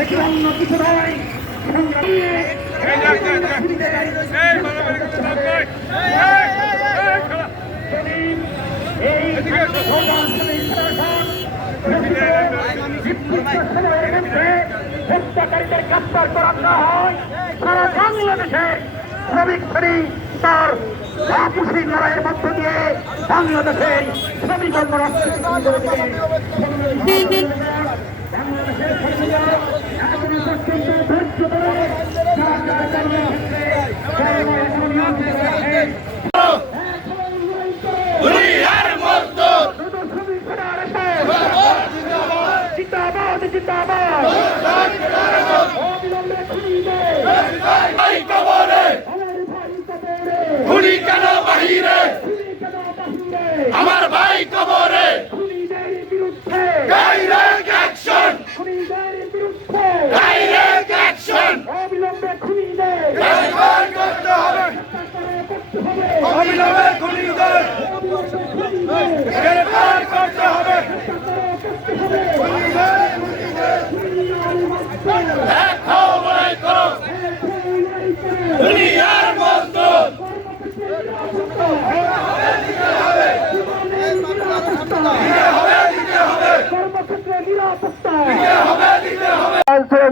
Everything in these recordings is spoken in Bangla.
একটি অন্য কিছু হত্যাকারীদের গ্রেপ্তার করা হয় সারা বাংলাদেশে শ্রমিক শ্রেণি তার আপুসি লড়াইয়ের মধ্য দিয়ে বাংলাদেশের শ্রমিক বাংলাদেশের শ্রমিকরা এখনও বিরুদ্ধে ডাইরেক্ট অ্যাকশন অবিলম্বে খুনিদের গ্রেফতার করতে হবে। অবিলম্বে খুনিদের খুনিদের গ্রেফতার করতে হবে। এক হও লড়াই করো দুনিয়ার মজদুর কর্মক্ষেত্রে নিরাপত্তা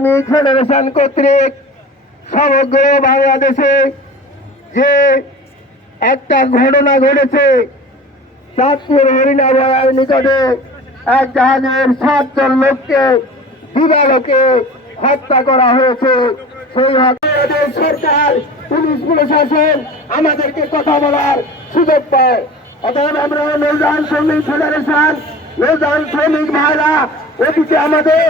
শ্রমিক ফেডারেশন কর্তৃক সমগ্র বাংলাদেশে যে একটা ঘটনা ঘটেছে, চাঁদপুর হরিণাবয়ের নিকটে এক জাহাজের সাতজন লোককে, দিবালোকে হত্যা করা হয়েছে। সেই বাংলাদেশ সরকার, পুলিশ প্রশাসন আমাদেরকে কথা বলার সুযোগ পায়। অতএব আমরা নৌযান শ্রমিক ফেডারেশন, নৌযান শ্রমিক ভাইরা, অতীতে আমাদের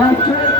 আজকে